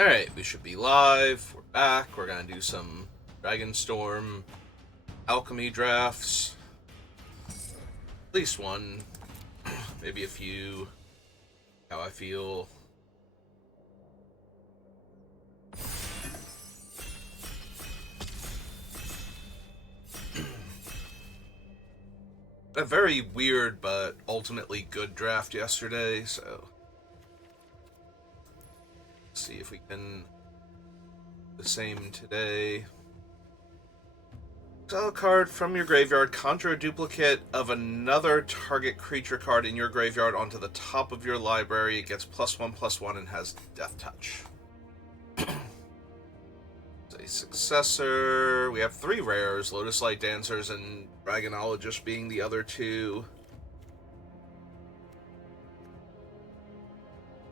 Alright, we should be live. We're back. We're gonna do some Dragonstorm Alchemy drafts. At least one. Maybe a few. How I feel. A very weird but ultimately good draft yesterday, so let's see if we can do the same today. Exile a card from your graveyard, conjure a duplicate of another target creature card in your graveyard onto the top of your library. It gets +1/+1 and has Death Touch. A successor. We have 3 rares, Lotus Light Dancers and Dragonologist being the other 2.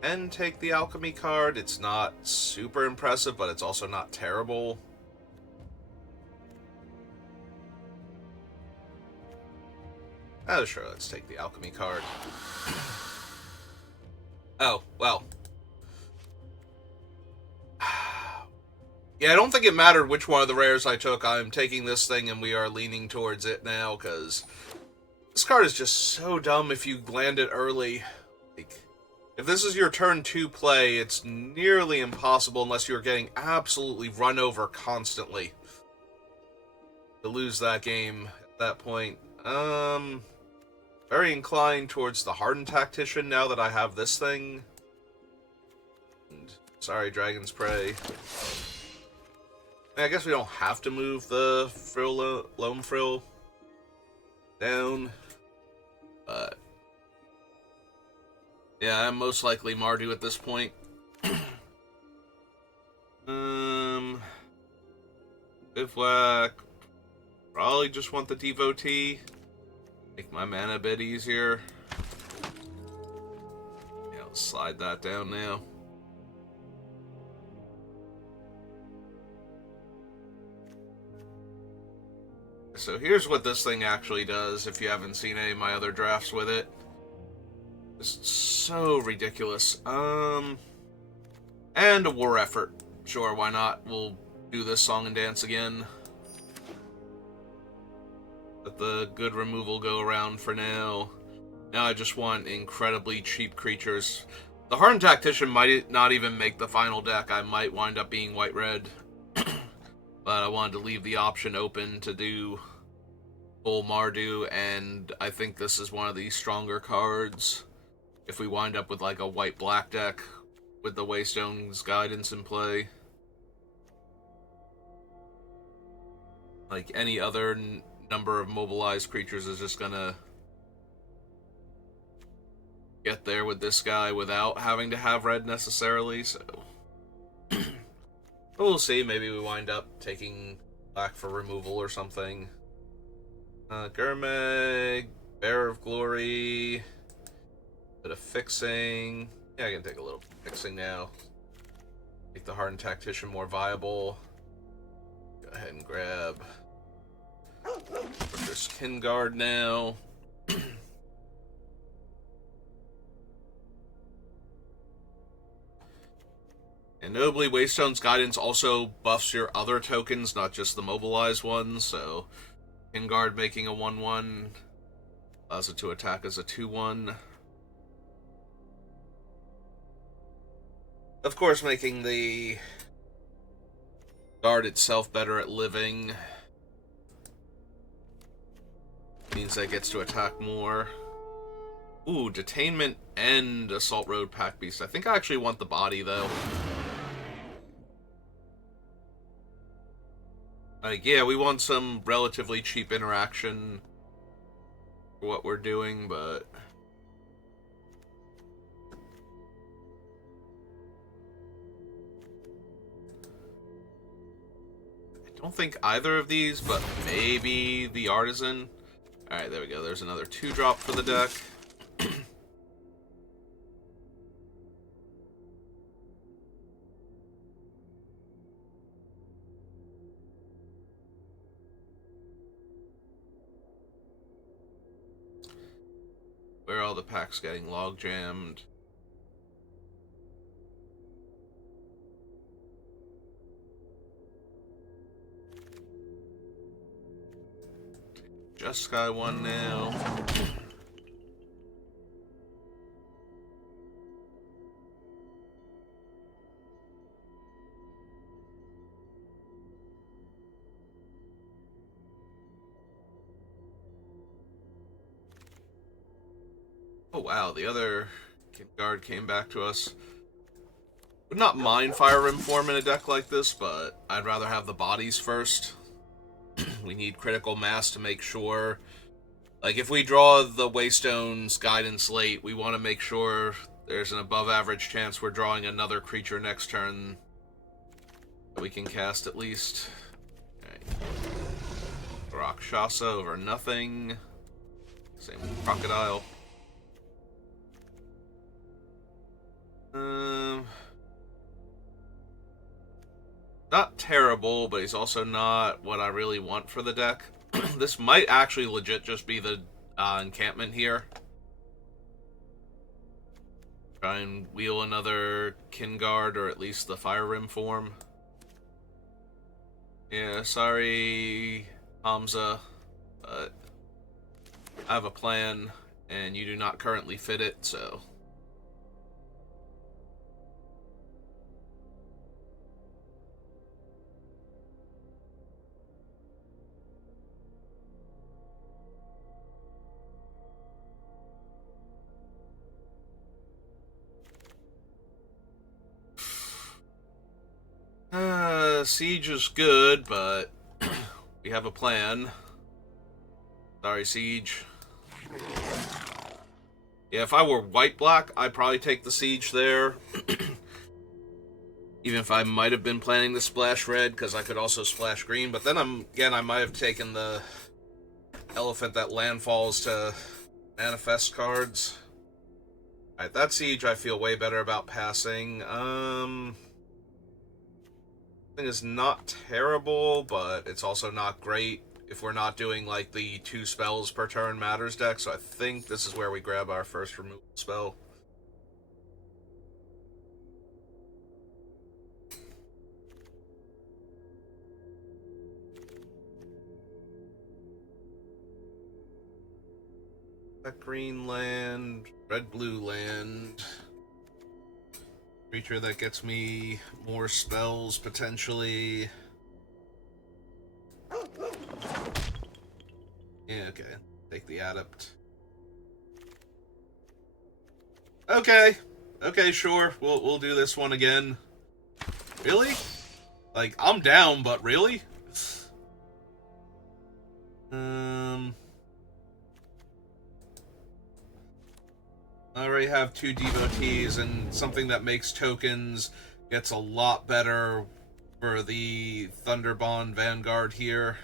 And take the Alchemy card. It's not super impressive, but it's also not terrible. Oh, sure, let's take the Alchemy card. Oh, well. Yeah, I don't think it mattered which one of the rares I took. I'm taking this thing and we are leaning towards it now, because this card is just so dumb if you land it early. Like, if this is your turn 2 play, it's nearly impossible unless you're getting absolutely run over constantly to lose that game at that point. Very inclined towards the Hardened Tactician now that I have this thing. And, sorry, Dragon's Prey. I guess we don't have to move the Loam Frill down, but yeah, I'm most likely Mardu at this point. Bivouac. Probably just want the Devotee. Make my mana a bit easier. Yeah, I'll slide that down now. So here's what this thing actually does, if you haven't seen any of my other drafts with it. It's so ridiculous. And a war effort. Sure, why not? We'll do this song and dance again. Let the good removal go around for now. Now I just want incredibly cheap creatures. The Hardened Tactician might not even make the final deck. I might wind up being white-red. But I wanted to leave the option open to do full Mardu, and I think this is one of the stronger cards. If we wind up with like a white-black deck with the Waystone's Guidance in play. Like any other number of mobilized creatures is just gonna get there with this guy without having to have red necessarily, so we'll see. Maybe we wind up taking black for removal or something. Gurmag, Bearer of Glory, bit of fixing. Yeah, I can take a little fixing now. Make the Hardened Tactician more viable. Go ahead and grab this Kingard now. And notably, Waystone's Guidance also buffs your other tokens, not just the mobilized ones, so Kingard making a 1/1 allows it to attack as a 2/1. Of course, making the guard itself better at living means that it gets to attack more. Ooh, Detainment and Assault Road Pack Beast. I think I actually want the body, though. Like, yeah, we want some relatively cheap interaction for what we're doing, but I don't think either of these, but maybe the Artisan. Alright, there we go. There's another 2-drop for the deck. Where are all the packs getting log jammed? Just Sky 1 now. Oh wow, the other guard came back to us. Would not mind Fire Rim Form in a deck like this, but I'd rather have the bodies first. We need critical mass to make sure. Like, if we draw the Waystone's Guidance late, we want to make sure there's an above average chance we're drawing another creature next turn that we can cast at least. Alright. Rakshasa over nothing. Same with Crocodile. Not terrible, but he's also not what I really want for the deck. This might actually legit just be the encampment here. Try and wheel another Kinguard, or at least the Fire Rim form. Yeah, sorry, Hamza, but I have a plan, and you do not currently fit it, so... Siege is good, but we have a plan. Sorry, Siege. Yeah, if I were white-black, I'd probably take the Siege there. Even if I might have been planning to splash red, because I could also splash green. But then, I might have taken the Elephant that landfalls to manifest cards. Alright, that Siege I feel way better about passing. Is not terrible, but it's also not great if we're not doing like the 2 spells per turn matters deck, so I think this is where we grab our first removal spell. That green land, red-blue land. Creature that gets me more spells, potentially. Yeah, okay. Take the Adept. Okay. Okay, sure. We'll do this one again. Really? Like, I'm down, but really? I already have 2 Devotees, and something that makes tokens gets a lot better for the Thunderbond Vanguard here.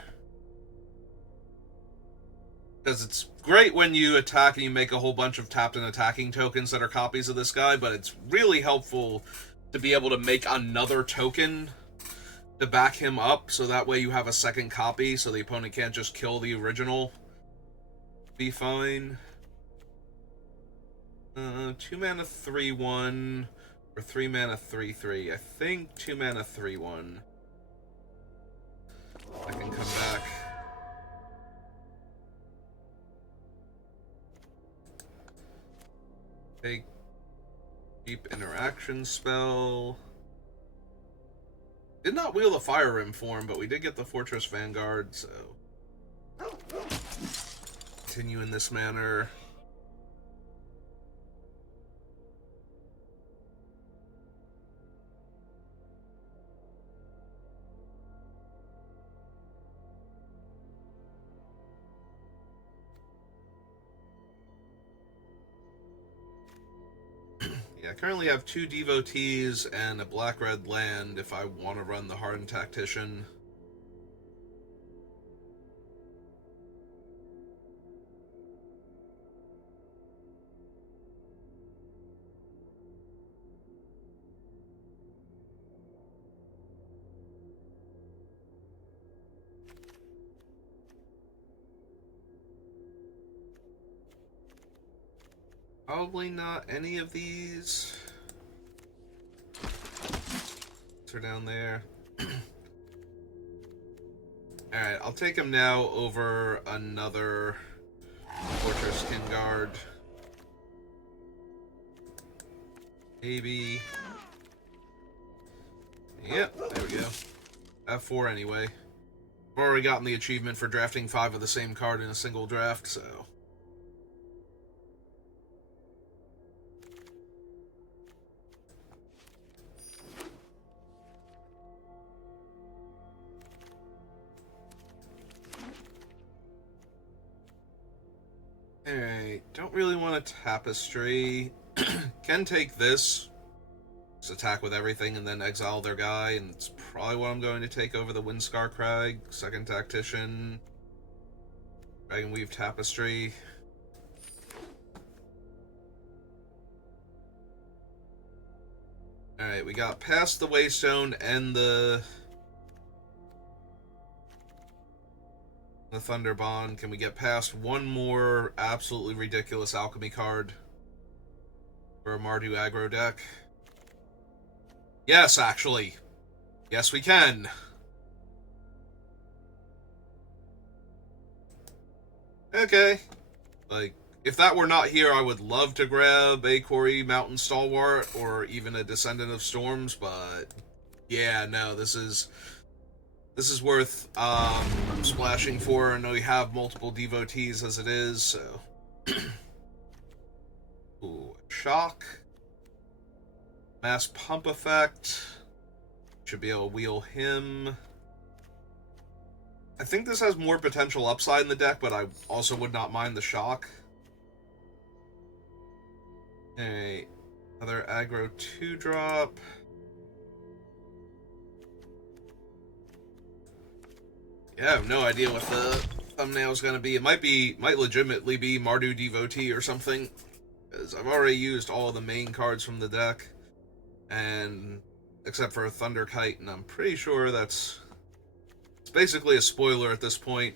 Because it's great when you attack and you make a whole bunch of tapped and attacking tokens that are copies of this guy, but it's really helpful to be able to make another token to back him up, so that way you have a second copy, so the opponent can't just kill the original. Be fine. 2 mana 3/1 or 3 mana 3/3. I think 2 mana 3/1. I can come back. Take deep interaction spell. Did not wheel the Fire Rim form, but we did get the Fortress Vanguard, so continue in this manner. Yeah, I currently have 2 Devotees and a black-red land if I want to run the Hardened Tactician. Probably not any of these. They're down there. Alright, I'll take him now over another Fortress Kingguard. Maybe. Yep, there we go. F4 anyway. I've already gotten the achievement for drafting 5 of the same card in a single draft, so... Alright, don't really want a Tapestry. Can take this. Just attack with everything and then exile their guy, and it's probably what I'm going to take over the Windscar Crag. Second Tactician. Dragonweave Tapestry. Alright, we got past the Waystone and the Thunder Bond. Can we get past one more absolutely ridiculous Alchemy card for a Mardu aggro deck? Yes, actually. Yes, we can. Okay. Like, if that were not here, I would love to grab a Quarry Mountain Stalwart or even a Descendant of Storms, but yeah, no, this is worth splashing for. I know we have multiple devotees as it is, so... Ooh, shock. Mass pump effect. Should be able to wheel him. I think this has more potential upside in the deck, but I also would not mind the shock. Alright. Another aggro 2-drop. Yeah, I have no idea what the thumbnail is going to be. It might legitimately be Mardu Devotee or something, because I've already used all of the main cards from the deck, and except for a Thunder Kite, and I'm pretty sure it's basically a spoiler at this point.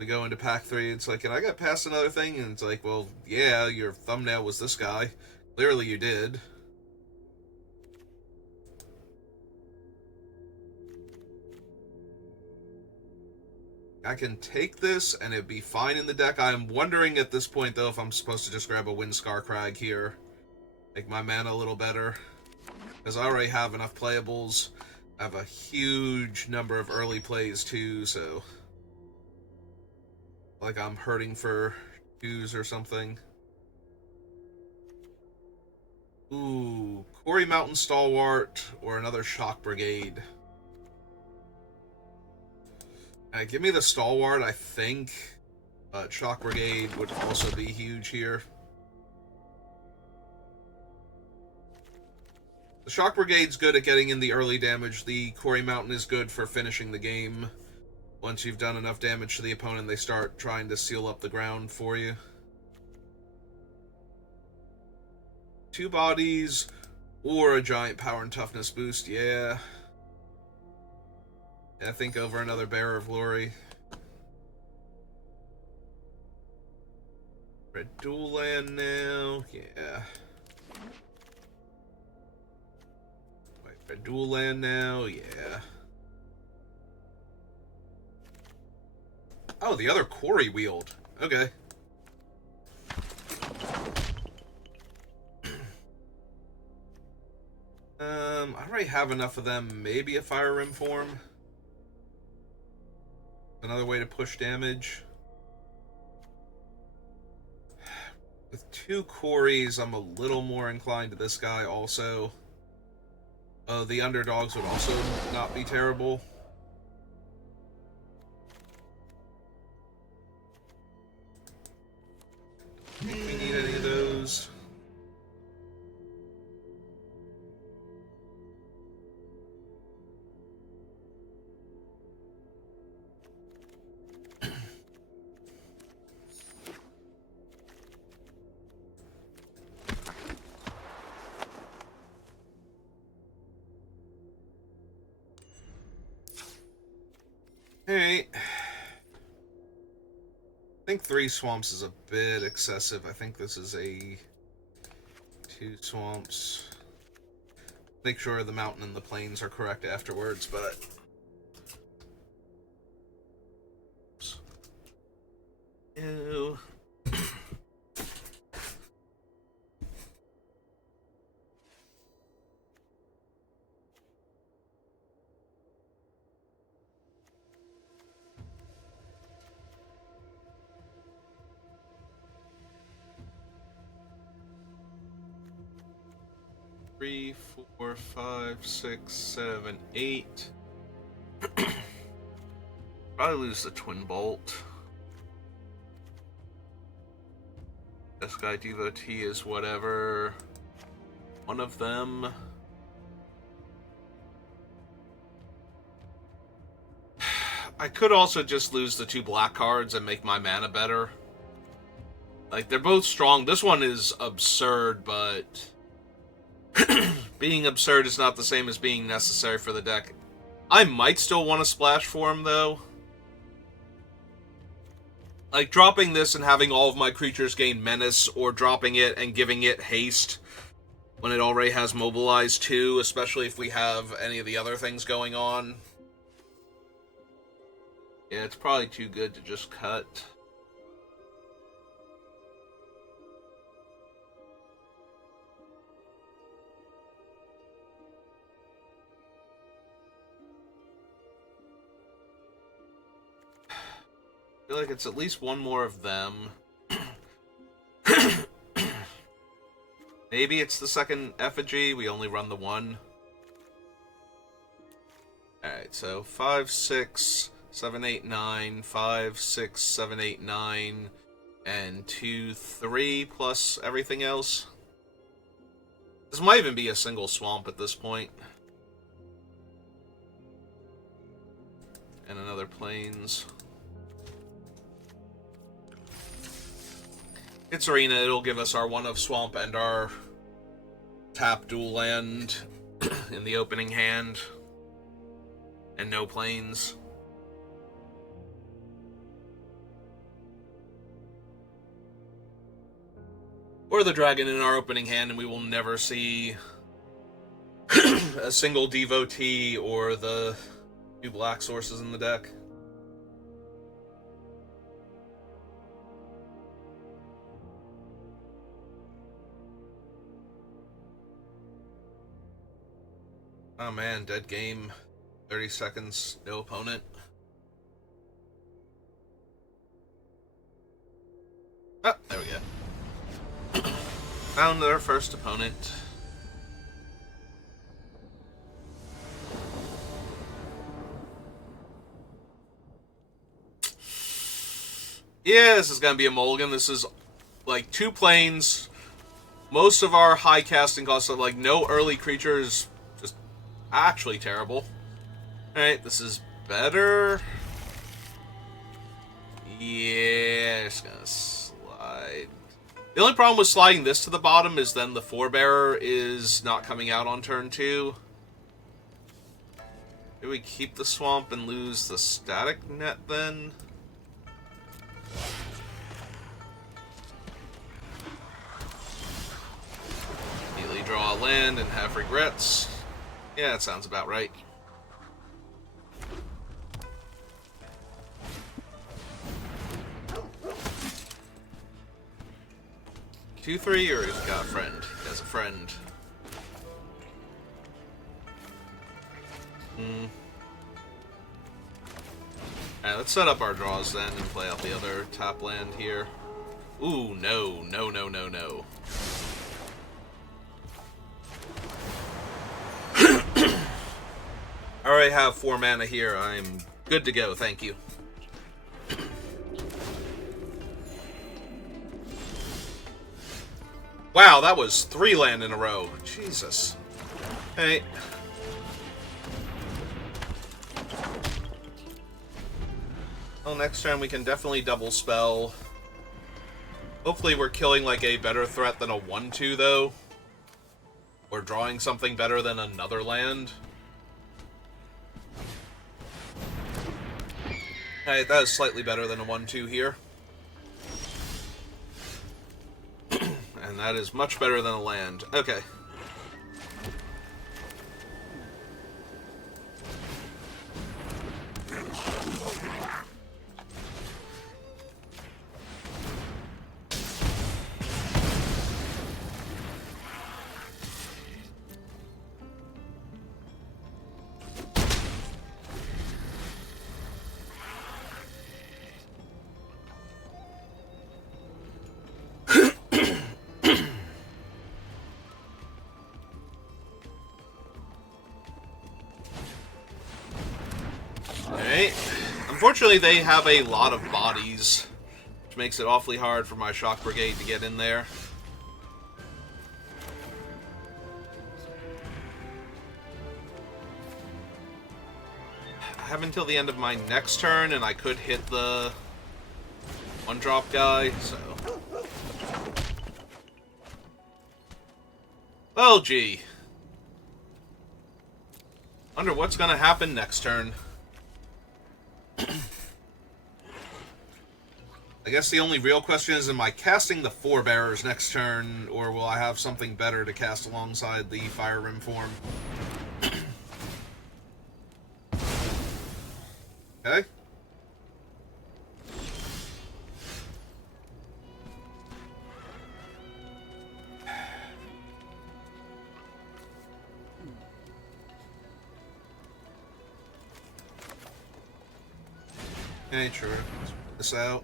We go into pack 3, it's like, can I get past another thing? And it's like, well, yeah, your thumbnail was this guy. Clearly you did. I can take this, and it'd be fine in the deck. I'm wondering at this point, though, if I'm supposed to just grab a Windscar Crag here. Make my mana a little better. Because I already have enough playables. I have a huge number of early plays, too, so... like I'm hurting for 2s or something. Ooh, Quarry Mountain Stalwart or another Shock Brigade. Give me the Stalwart, I think. But Shock Brigade would also be huge here. The Shock Brigade's good at getting in the early damage. The Quarry Mountain is good for finishing the game. Once you've done enough damage to the opponent, they start trying to seal up the ground for you. 2 bodies or a giant power and toughness boost, yeah. I think over another Bearer of Glory. Red dual land now, yeah. Wait, red dual land now, yeah. Oh, the other Quarry wield. Okay. I already have enough of them. Maybe a Fire Rim form. Another way to push damage. With 2 Quarries, I'm a little more inclined to this guy also. The underdogs would also not be terrible. I don't think we need any of those. Alright. I think 3 swamps is a bit excessive. I think this is a 2 swamps. Make sure the mountain and the plains are correct afterwards, but... 3, 4, 5, 6, 7, 8. Probably lose the Twin Bolt. This guy Devotee is whatever. One of them. I could also just lose the 2 black cards and make my mana better. Like, they're both strong. This one is absurd, but being absurd is not the same as being necessary for the deck. I might still want to splash for him, though. Like, dropping this and having all of my creatures gain menace, or dropping it and giving it haste when it already has mobilize too, especially if we have any of the other things going on. Yeah, it's probably too good to just cut. I feel like it's at least one more of them. Maybe it's the second effigy. We only run the one. Alright, so 5, 6, 7, 8, 9, 5, 6, 7, 8, 9, and 2, 3 plus everything else. This might even be a single swamp at this point. And another plains. It's Arena, it'll give us our 1 of swamp and our tap dual land in the opening hand. And no plains. Or the dragon in our opening hand, and we will never see a single devotee or the 2 black sources in the deck. Oh man, dead game. 30 seconds, no opponent. Oh, there we go. Found our first opponent. Yeah, this is gonna be a mulligan. This is like 2 planes. Most of our high casting costs are like no early creatures. Just actually terrible. Alright, this is better. Yeah, just gonna slide. The only problem with sliding this to the bottom is then the Forebearer is not coming out on turn 2. Do we keep the swamp and lose the static net then? Immediately draw a land and have regrets. Yeah, that sounds about right. Two, 3, or he's got a friend? He has a friend. Alright, let's set up our draws then and play out the other top land here. Ooh, no, no, no, no, no. I already have 4 mana here. I'm good to go, thank you. Wow, that was 3 land in a row. Jesus. Hey. Well, next turn we can definitely double spell. Hopefully we're killing like a better threat than a 1-2 though. Or drawing something better than another land. Hey, that is slightly better than a 1-2 here. And that is much better than a land. Okay. Unfortunately, they have a lot of bodies, which makes it awfully hard for my shock brigade to get in there. I have until the end of my next turn, and I could hit the one-drop guy, so... Well, gee. Wonder what's gonna happen next turn. I guess the only real question is, am I casting the Forebearers next turn, or will I have something better to cast alongside the Fire Rim form? Okay. Okay, sure. Let's put this out.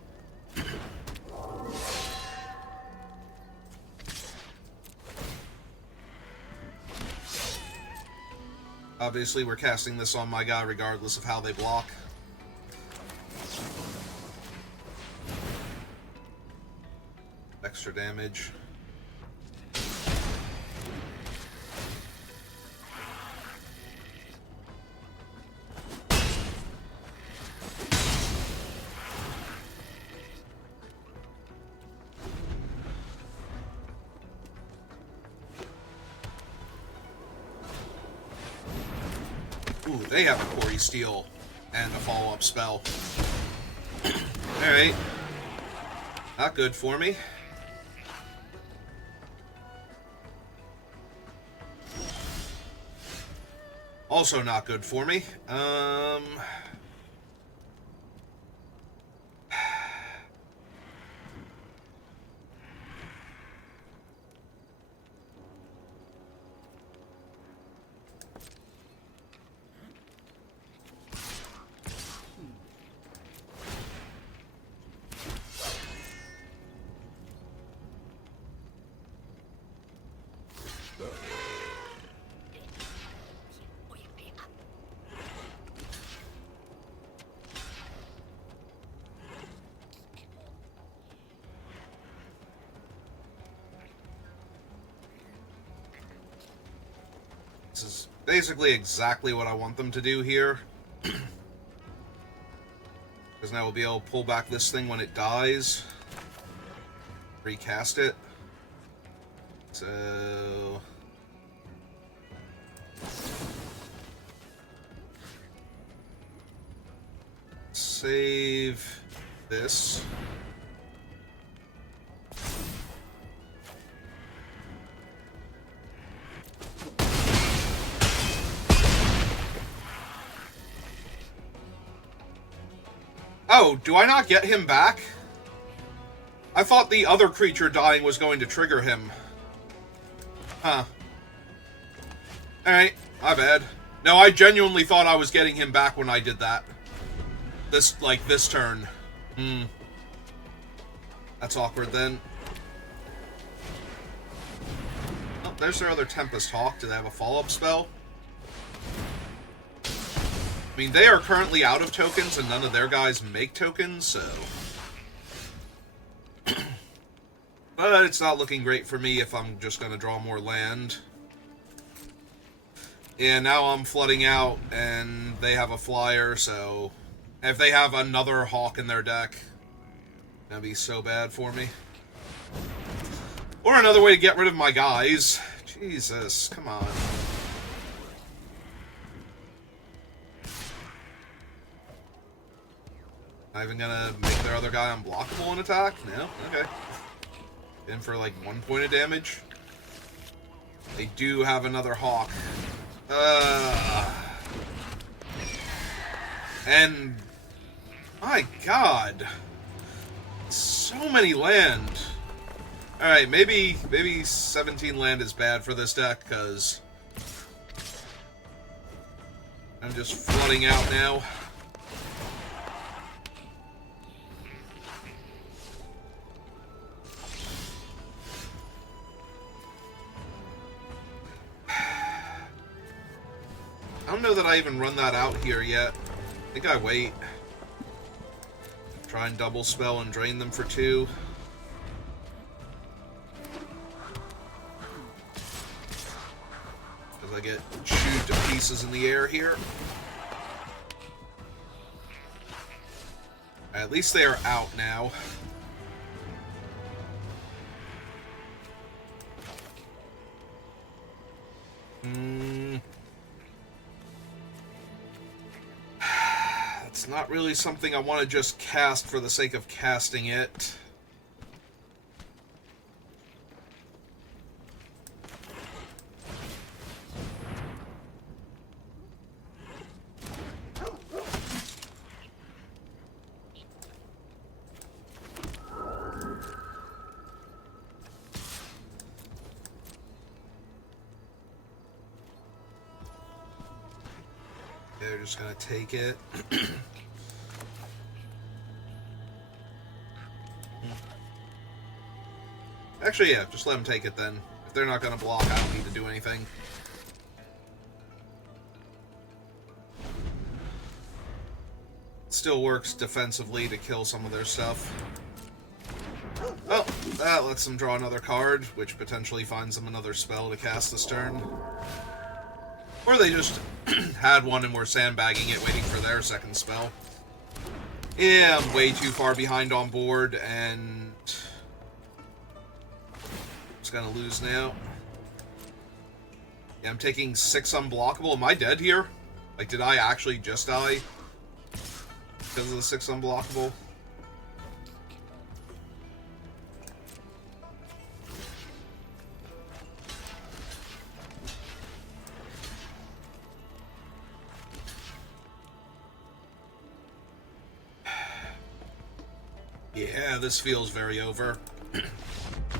Obviously, we're casting this on my guy regardless of how they block. Extra damage. Ooh, they have a Quarry Steel and a follow-up spell. Alright. Not good for me. Also not good for me. This is basically exactly what I want them to do here. Because now we'll be able to pull back this thing when it dies. Recast it. So... save this. Oh, do I not get him back? I thought the other creature dying was going to trigger him. Huh. Alright, my bad. No, I genuinely thought I was getting him back when I did that. This turn. That's awkward then. Oh, there's their other Tempest Hawk. Do they have a follow-up spell? I mean, they are currently out of tokens, and none of their guys make tokens, so... But it's not looking great for me if I'm just going to draw more land. And now I'm flooding out, and they have a flyer, so... if they have another Hawk in their deck, that'd be so bad for me. Or another way to get rid of my guys. Jesus, come on. Not even gonna make their other guy unblockable in attack? No? Okay. In for like 1 point of damage. They do have another Hawk. And... my god. So many land. Alright, maybe 17 land is bad for this deck, because I'm just flooding out now. I don't know that I even run that out here yet. I think I wait. Try and double spell and drain them for 2. As I get chewed to pieces in the air here. At least they are out now. It's not really something I want to just cast for the sake of casting it. They're just gonna take it. Actually, yeah, just let them take it then. If they're not gonna block, I don't need to do anything. It still works defensively to kill some of their stuff. Well, that lets them draw another card, which potentially finds them another spell to cast this turn. Or they just had one and were sandbagging it, waiting for their second spell. Yeah, I'm way too far behind on board, and just gonna lose now. Yeah, I'm taking 6 unblockable. Am I dead here? Like, did I actually just die because of the 6 unblockable? Yeah, this feels very over.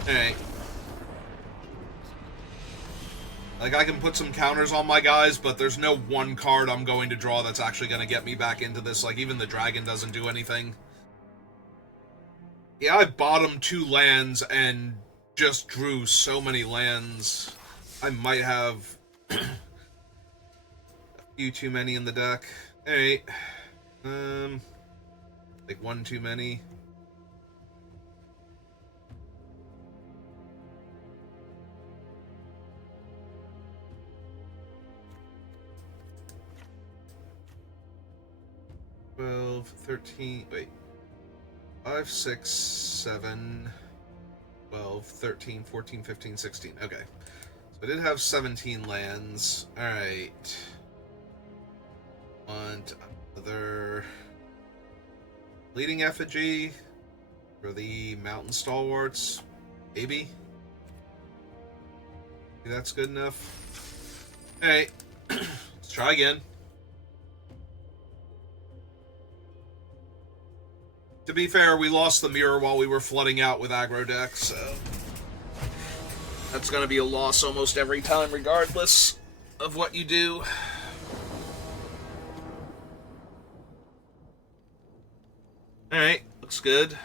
Hey. Like, I can put some counters on my guys, but there's no one card I'm going to draw that's actually going to get me back into this. Like, even the dragon doesn't do anything. Yeah, I bottomed 2 lands and just drew so many lands. I might have a few too many in the deck. Alright. Like 1 too many. Twelve, 13, wait. 5, 6, 7, 12, 13, 14, 15, 16. Okay. So I did have 17 lands. Alright. Want another Bleeding Effigy for the Mountain Stalwarts. Maybe. Maybe that's good enough. Alright. Let's try again. To be fair, we lost the mirror while we were flooding out with aggro decks, so that's going to be a loss almost every time, regardless of what you do. Alright, looks good.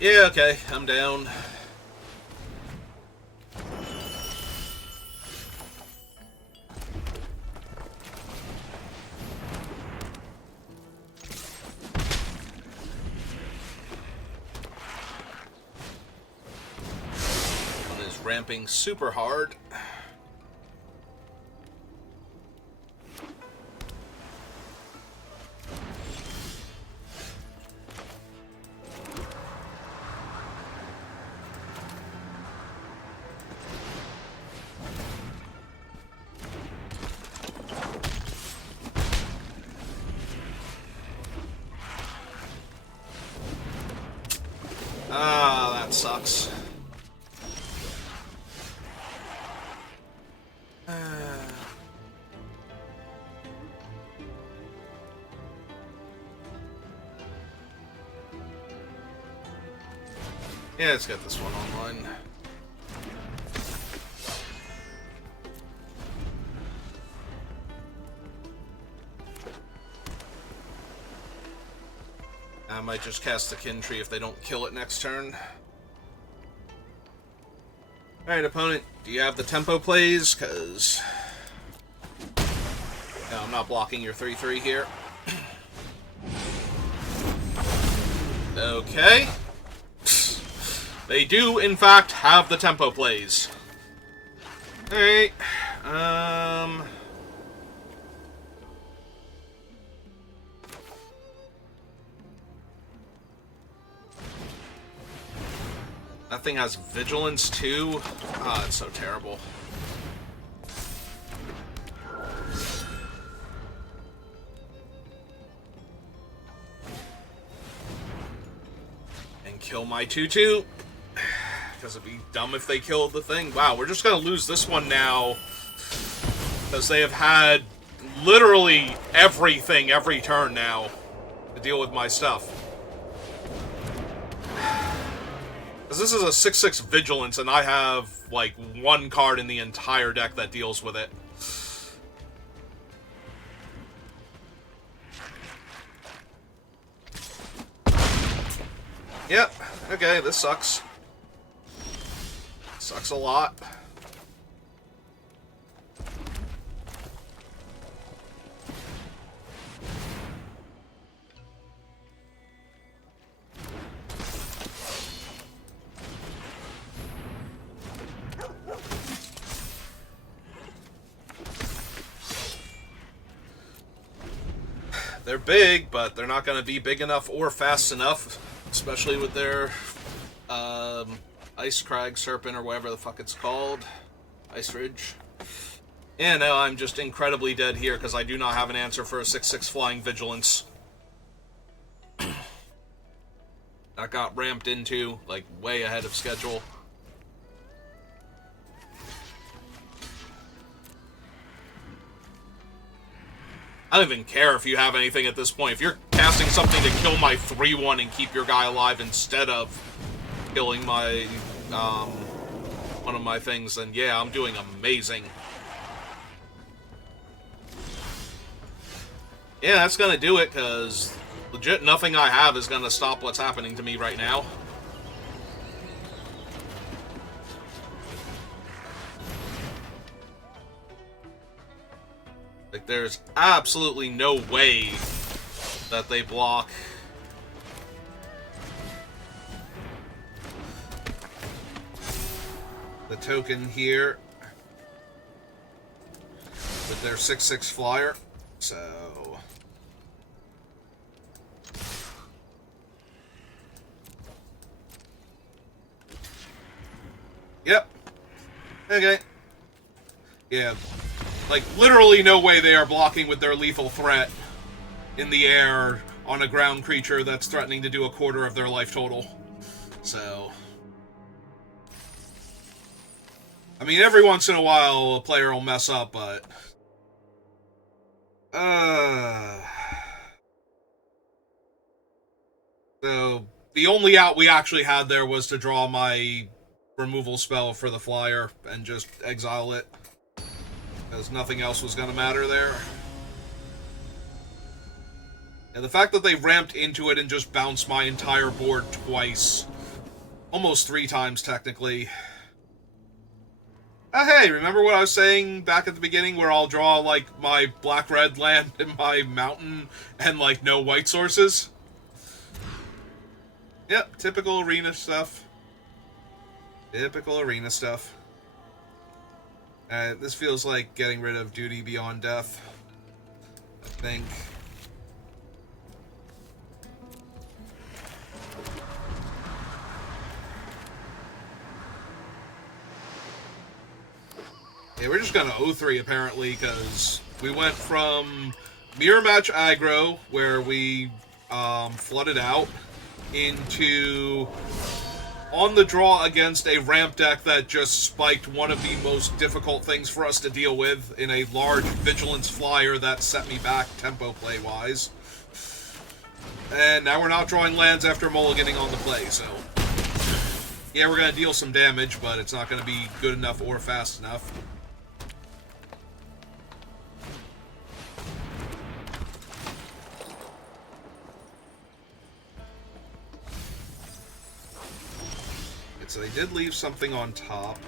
Yeah, okay, I'm down. One is ramping super hard. Ah, that sucks. Yeah, let's get this one online. I might just cast the Kin Tree if they don't kill it next turn. Alright, opponent, do you have the tempo plays? Because... no, I'm not blocking your 3-3 here. Okay. They do, in fact, have the tempo plays. Alright. That thing has Vigilance, too. Ah, it's so terrible. And kill my 2-2. Because it'd be dumb if they killed the thing. Wow, we're just going to lose this one now. Because they have had literally everything every turn now to deal with my stuff. Because this is a 6-6 Vigilance, and I have, like, one card in the entire deck that deals with it. Yep, okay, this sucks. Sucks a lot. They're big, but they're not going to be big enough or fast enough, especially with their Ice Crag Serpent or whatever the fuck it's called. Ice Ridge. Yeah, no, I'm just incredibly dead here because I do not have an answer for a 6-6 Flying Vigilance. That got ramped into, like, way ahead of schedule. I don't even care if you have anything at this point. If you're casting something to kill my 3-1 and keep your guy alive instead of killing my, one of my things, then yeah, I'm doing amazing. Yeah, that's gonna do it, because legit nothing I have is gonna stop what's happening to me right now. Like, there's absolutely no way that they block. The token here with their 6-6 flyer. So... yep. Okay. Yeah. Like, literally no way they are blocking with their lethal threat in the air on a ground creature that's threatening to do a quarter of their life total. So... I mean, every once in a while a player will mess up, but... So, the only out we actually had there was to draw my removal spell for the flyer and just exile it. Because nothing else was going to matter there. And the fact that they ramped into it and just bounced my entire board twice. Almost 3 times, technically. Hey, remember what I was saying back at the beginning where I'll draw, like, my black-red land and my mountain and, like, no white sources? Yep, typical arena stuff. Typical arena stuff. This feels like getting rid of Duty Beyond Death, I think. Yeah, we're just gonna 0-3 apparently, because we went from Mirror Match aggro, where we flooded out, into on the draw against a ramp deck that just spiked one of the most difficult things for us to deal with in a large Vigilance flyer that set me back tempo play-wise. And now we're not drawing lands after mulliganing on the play, so... yeah, we're going to deal some damage, but it's not going to be good enough or fast enough. so they did leave something on top.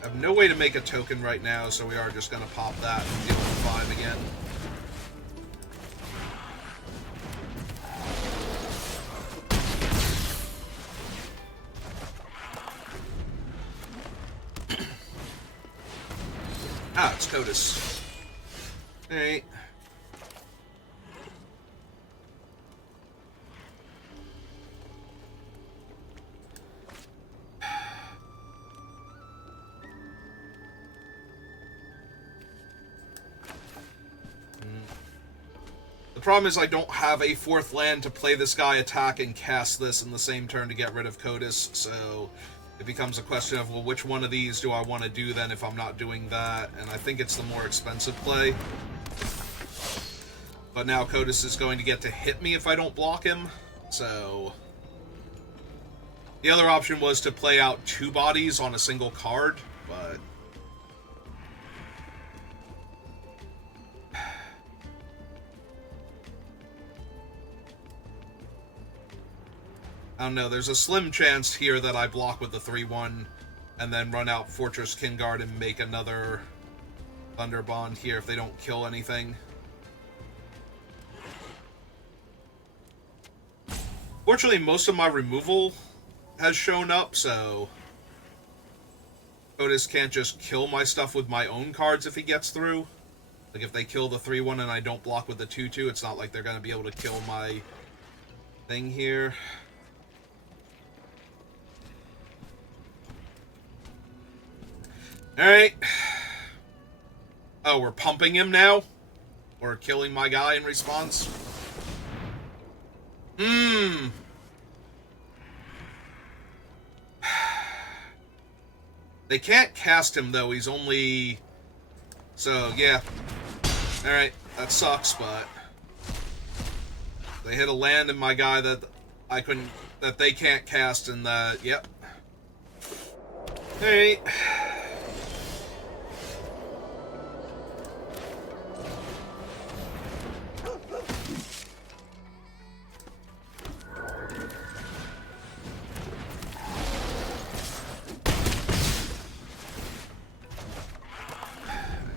I have no way to make a token right now, so we are just going to pop that and deal with 5 again. Ah, it's Cotus. Alright. The problem is I don't have a 4th land to play this guy, attack, and cast this in the same turn to get rid of Cotus, so it becomes a question of, well, which one of these do I want to do then if I'm not doing that? And I think it's the more expensive play. But now Cotus is going to get to hit me if I don't block him, so... The other option was to play out 2 bodies on a single card, but... I don't know, there's a slim chance here that I block with the 3-1 and then run out Fortress Kingguard and make another Thunderbond here if they don't kill anything. Fortunately, most of my removal has shown up, so Cotus can't just kill my stuff with my own cards if he gets through. Like, if they kill the 3-1 and I don't block with the 2-2, it's not like they're going to be able to kill my thing here. Alright. Oh, we're pumping him now? Or killing my guy in response? They can't cast him, though. He's only... So, yeah. Alright, that sucks, but... They hit a land in my guy that I couldn't... That they can't cast, and that... Yep. Alright.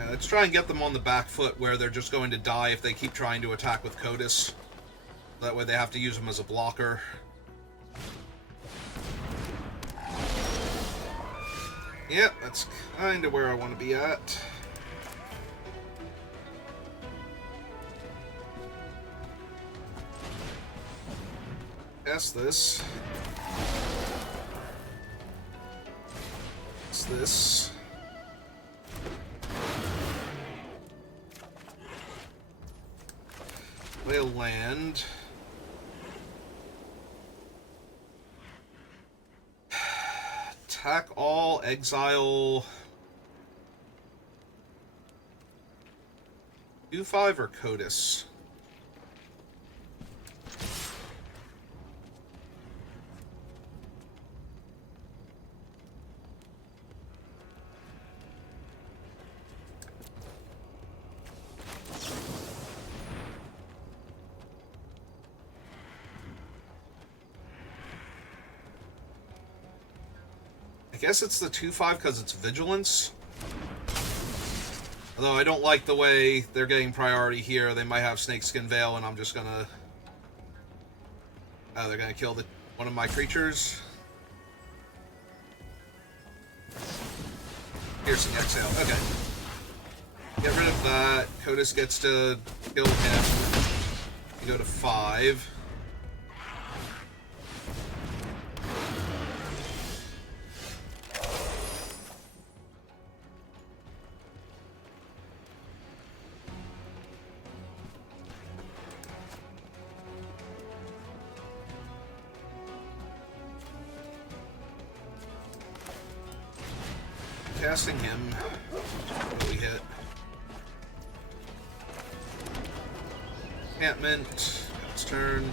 Let's try and get them on the back foot where they're just going to die if they keep trying to attack with Cotus. That way they have to use him as a blocker. Yep, that's kind of where I want to be at. Cast this. Cast this. Play a land. Attack all, exile. 2-5 or Cotus? I guess it's the 2-5 because it's Vigilance. Although I don't like the way they're getting priority here. They might have Snakeskin Veil, and I'm just gonna... Oh, they're gonna kill one of my creatures. Piercing Exhale. Okay. Get rid of that. Cotus gets to kill him. You go to 5. Casting him. What we hit? Enchantment. Its turn.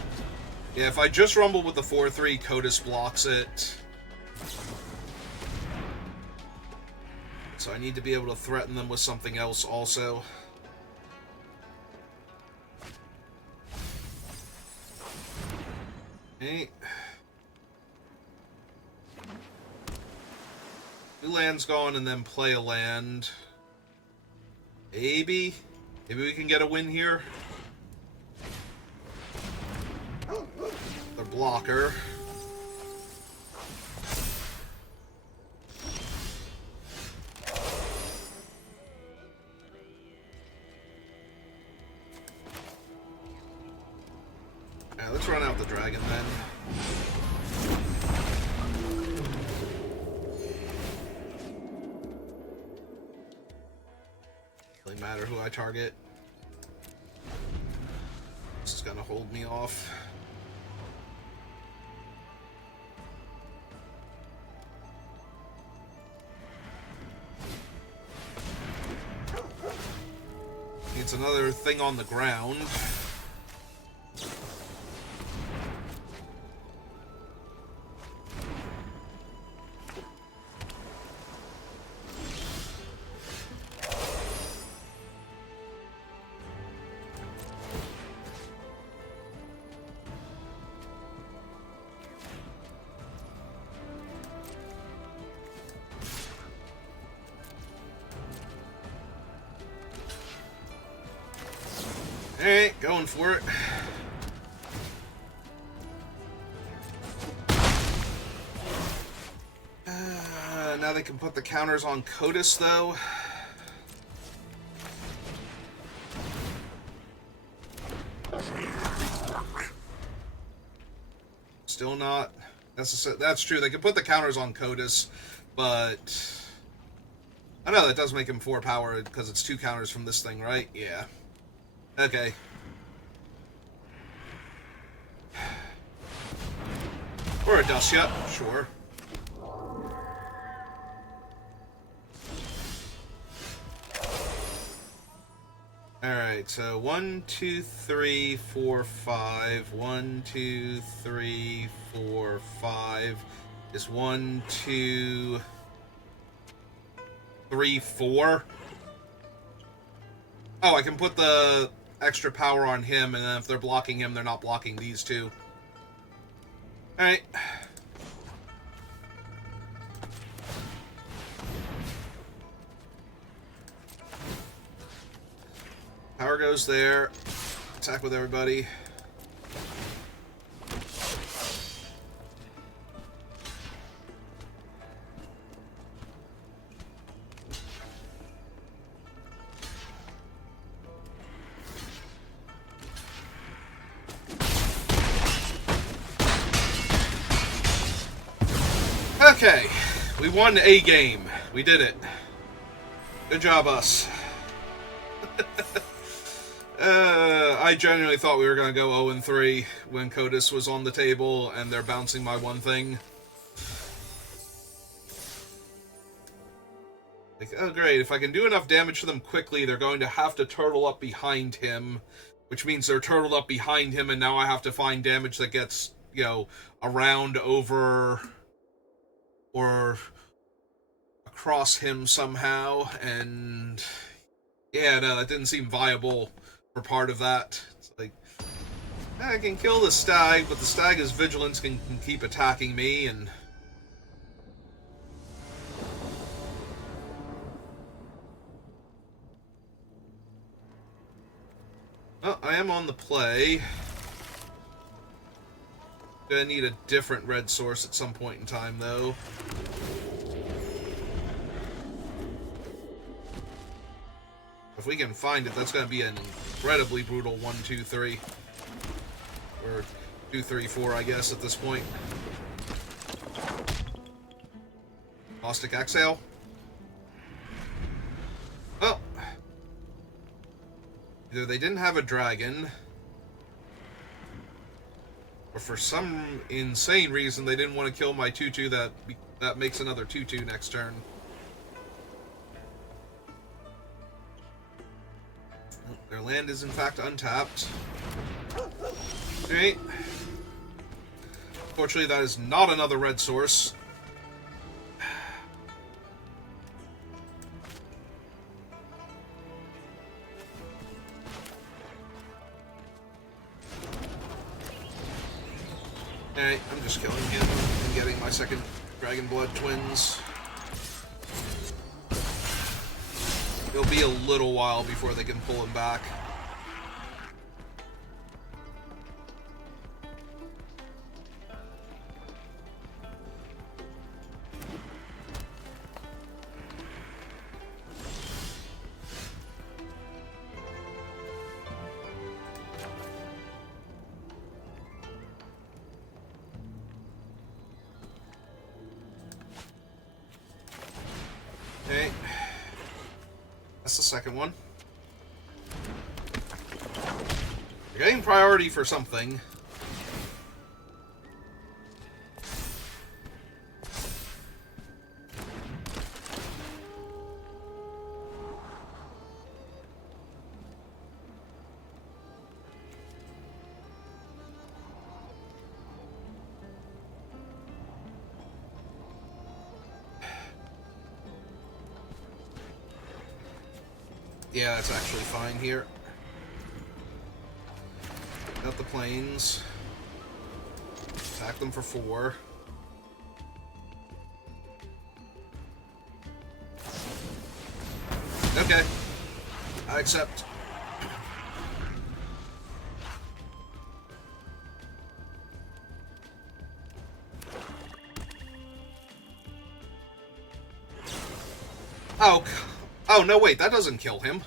Yeah, if I just rumble with the 4-3, Cotus blocks it. So I need to be able to threaten them with something else also. Okay. 2 lands gone and then play a land. Maybe we can get a win here. The blocker. Yeah, let's run out the dragon then. Doesn't matter who I target. This is gonna hold me off. It's another thing on the ground. Alright, going for it. Now they can put the counters on Kotis, though. Still not. That's true. They can put the counters on Kotis, but I know that does make him 4 power because it's 2 counters from this thing, right? Yeah. Okay. Or a Dustia, sure. Alright, so 1, 2, 3, 4, 5. 1, 2, 3, 4, 5 is 1, 2, 3, 4. Oh, I can put the extra power on him, and then if they're blocking him, they're not blocking these two. Alright. Power goes there. Attack with everybody. Okay, we won a game. We did it. Good job, us. I genuinely thought we were going to go 0-3 when Kotis was on the table and they're bouncing my one thing. Like, oh great, if I can do enough damage to them quickly, they're going to have to turtle up behind him, which means they're turtled up behind him, and now I have to find damage that gets, you know, around, over, or across him somehow, and yeah, no, that didn't seem viable for part of that. It's like, I can kill the stag, but the stag's vigilance can keep attacking me, and well, I am on the play. Gonna need a different red source at some point in time, though. If we can find it, that's gonna be an incredibly brutal 1, 2, 3. Or 2, 3, 4, I guess, at this point. Caustic Exhale. Well, either they didn't have a dragon, or for some insane reason they didn't want to kill my 2/2 that makes another 2/2 next turn. Their land is in fact untapped. Okay. Fortunately, that is not another red source. Alright, I'm just killing him and getting my second Dragon Blood Twins. It'll be a little while before they can pull him back. Okay. That's the second one. You're getting priority for something. Yeah, that's actually fine here. Got the planes. Attack them for 4. Okay. I accept. Oh, no, wait, that doesn't kill him.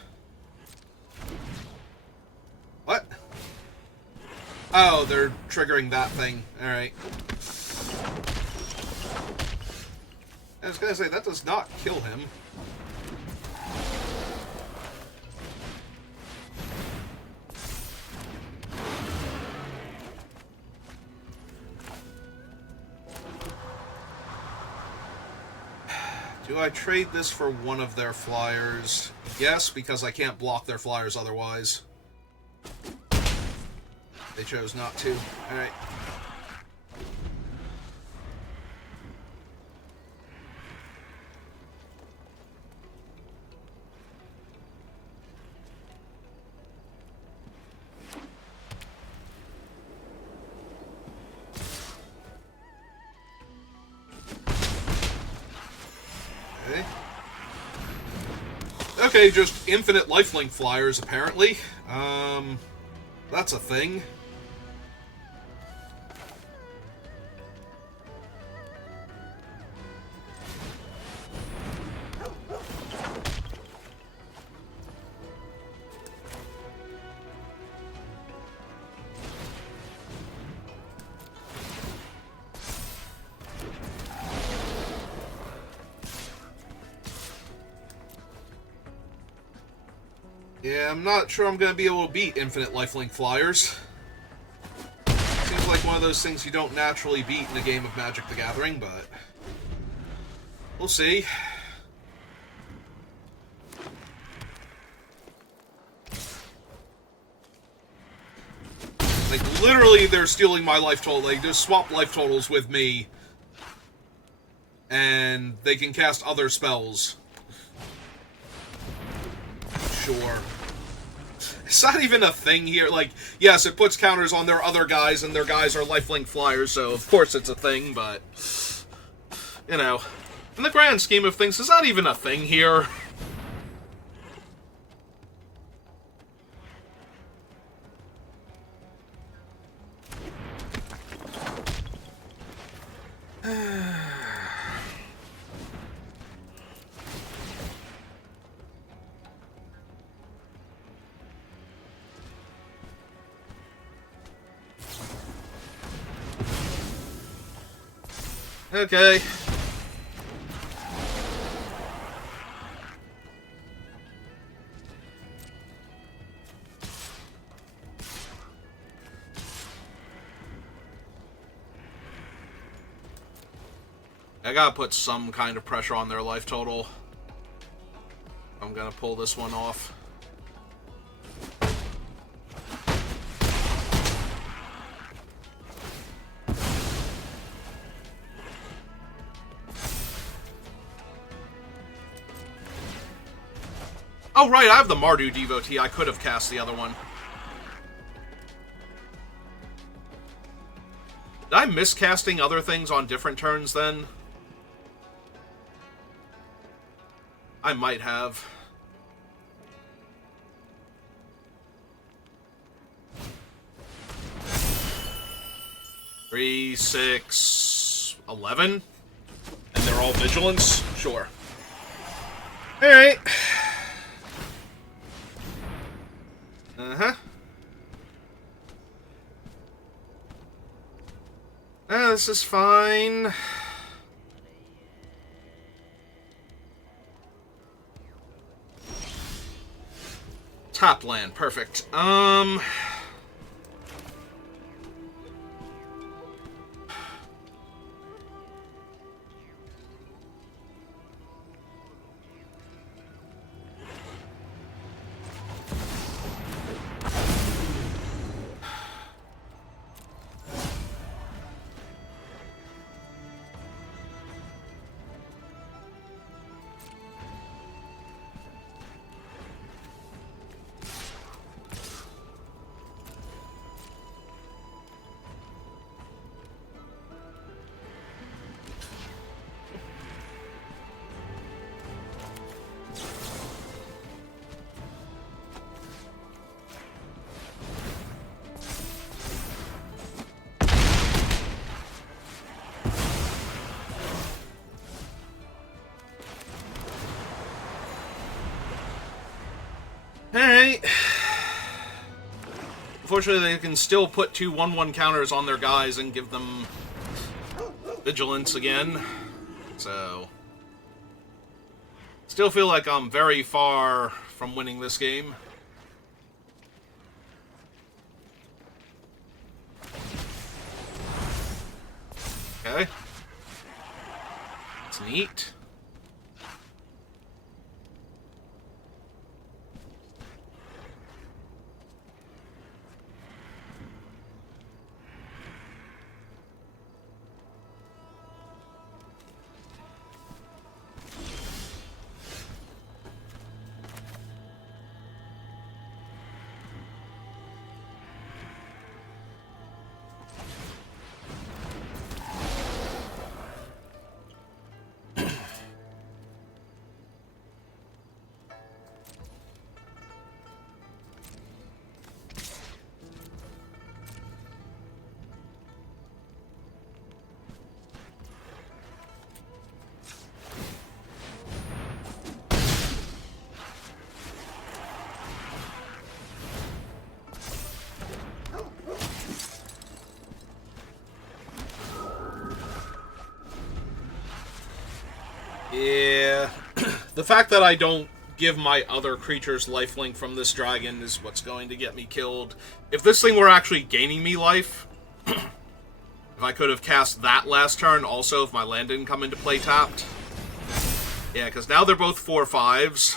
What? Oh, they're triggering that thing. Alright. I was gonna say, that does not kill him. Do I trade this for one of their flyers? Yes, because I can't block their flyers otherwise. They chose not to. Alright. Okay, just infinite lifelink flyers, apparently. That's a thing. Yeah, I'm not sure I'm going to be able to beat infinite lifelink flyers. Seems like one of those things you don't naturally beat in a game of Magic the Gathering, but we'll see. Like, literally, they're stealing my life total. They just swap life totals with me, and they can cast other spells. Sure. It's not even a thing here. Like, yes, it puts counters on their other guys, and their guys are lifelink flyers, so of course it's a thing, but, you know, in the grand scheme of things, it's not even a thing here. Okay. I gotta put some kind of pressure on their life total. I'm gonna pull this one off. Oh, right, I have the Mardu Devotee. I could have cast the other one. Did I miss casting other things on different turns then? I might have. Three, 6, 11? And they're all vigilance? Sure. Alright. Uh-huh. This is fine. Top land, perfect. Alright. Unfortunately, they can still put 2 1/1 counters on their guys and give them vigilance again. So, still feel like I'm very far from winning this game. Okay. That's neat. Yeah. The fact that I don't give my other creatures lifelink from this dragon is what's going to get me killed. If this thing were actually gaining me life, if I could have cast that last turn, also if my land didn't come into play tapped. Yeah, because now they're both 4/5s.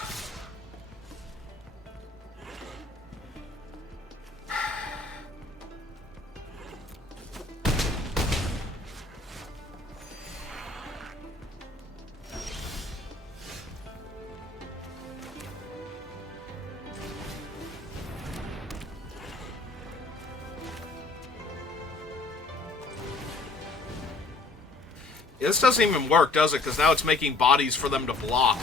Yeah, this doesn't even work, does it? Because now it's making bodies for them to block.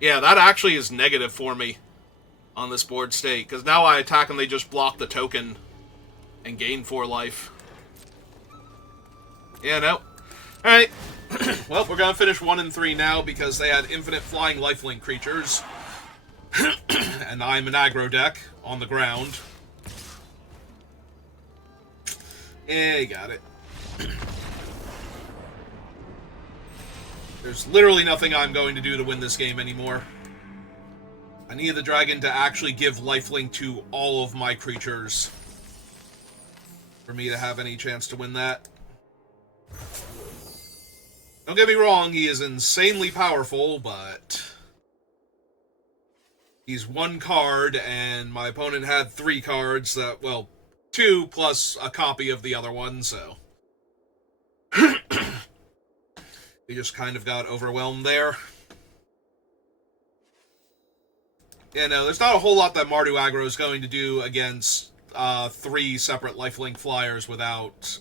Yeah, that actually is negative for me on this board state. Because now I attack and they just block the token and gain 4 life. Yeah, no. Alright. Well, we're going to finish 1 and 3 now because they had infinite flying lifelink creatures. And I'm an aggro deck on the ground. Yeah, you got it. There's literally nothing I'm going to do to win this game anymore. I need the dragon to actually give lifelink to all of my creatures for me to have any chance to win that. Don't get me wrong, he is insanely powerful, but he's 1 card, and my opponent had 3 cards that, well, 2 plus a copy of the other one, so he just kind of got overwhelmed there. Yeah, no, there's not a whole lot that Mardu aggro is going to do against 3 separate lifelink flyers without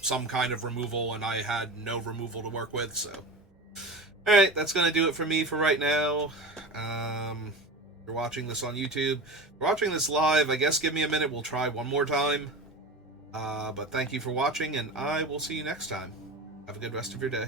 some kind of removal, and I had no removal to work with, so. Alright, that's going to do it for me for right now. If you're watching this on YouTube. If you're watching this live, I guess give me a minute, we'll try one more time. But thank you for watching, and I will see you next time. Have a good rest of your day.